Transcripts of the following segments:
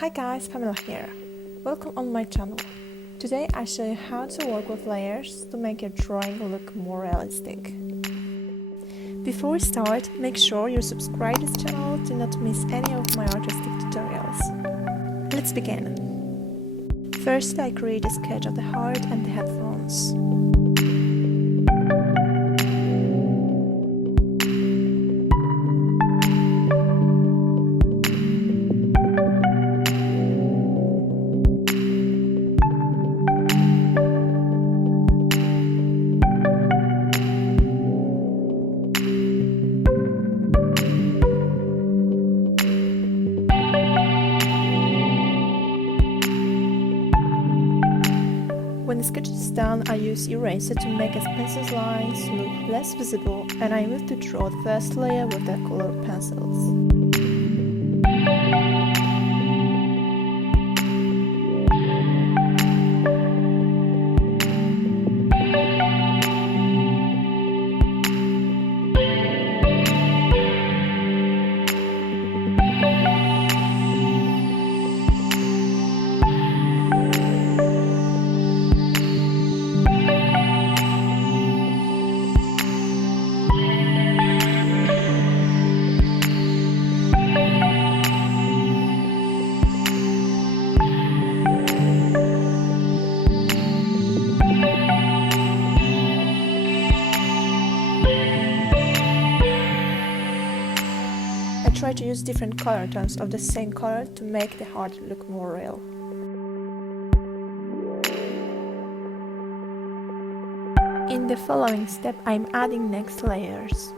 Hi guys, Pamela here. Welcome on my channel. Today I show you how to work with layers to make your drawing look more realistic. Before we start, make sure you subscribe to this channel to not miss any of my artistic tutorials. Let's begin. First I create a sketch of the heart and the headphones. When the sketch is done, I use eraser to make a pencil's lines look less visible, and I move to draw the first layer with the colored pencils. I try to use different color tones of the same color to make the heart look more real. In the following step, I'm adding next layers.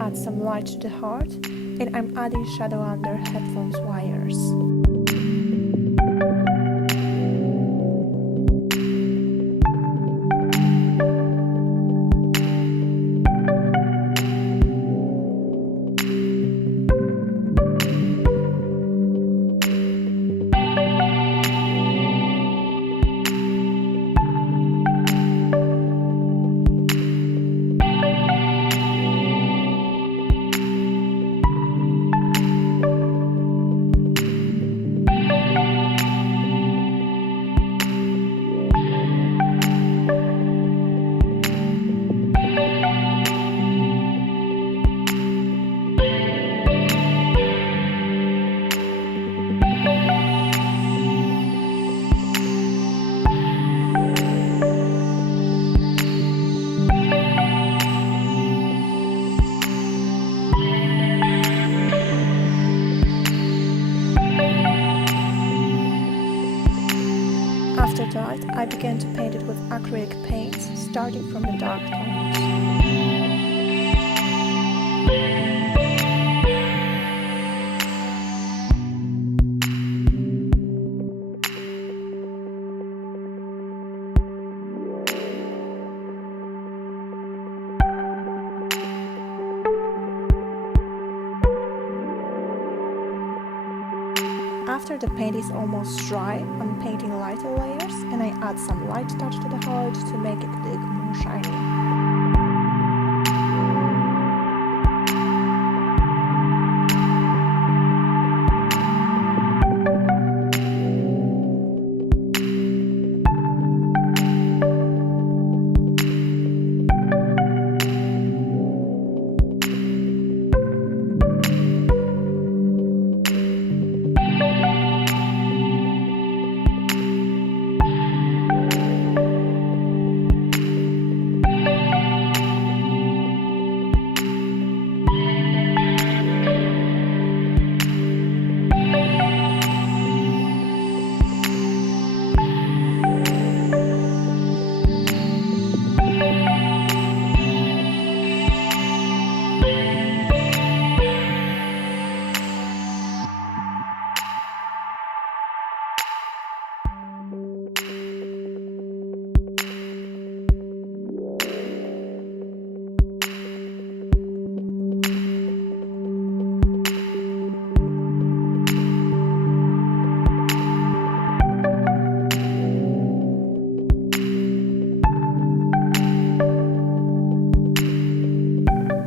Add some light to the heart, and I'm adding shadow under headphones wires. After that, I began to paint it with acrylic paints, starting from the dark tones. After the paint is almost dry, I'm painting lighter layers and I add some light touch to the heart to make it look more shiny.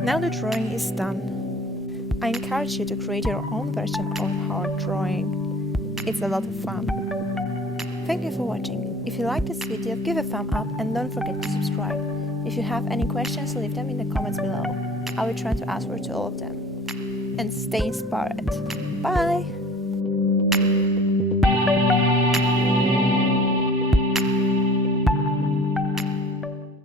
Now the drawing is done. I encourage you to create your own version of heart drawing. It's a lot of fun. Thank you for watching. If you like this video, give a thumb up and don't forget to subscribe. If you have any questions, leave them in the comments below. I will try to answer to all of them. And stay inspired. Bye!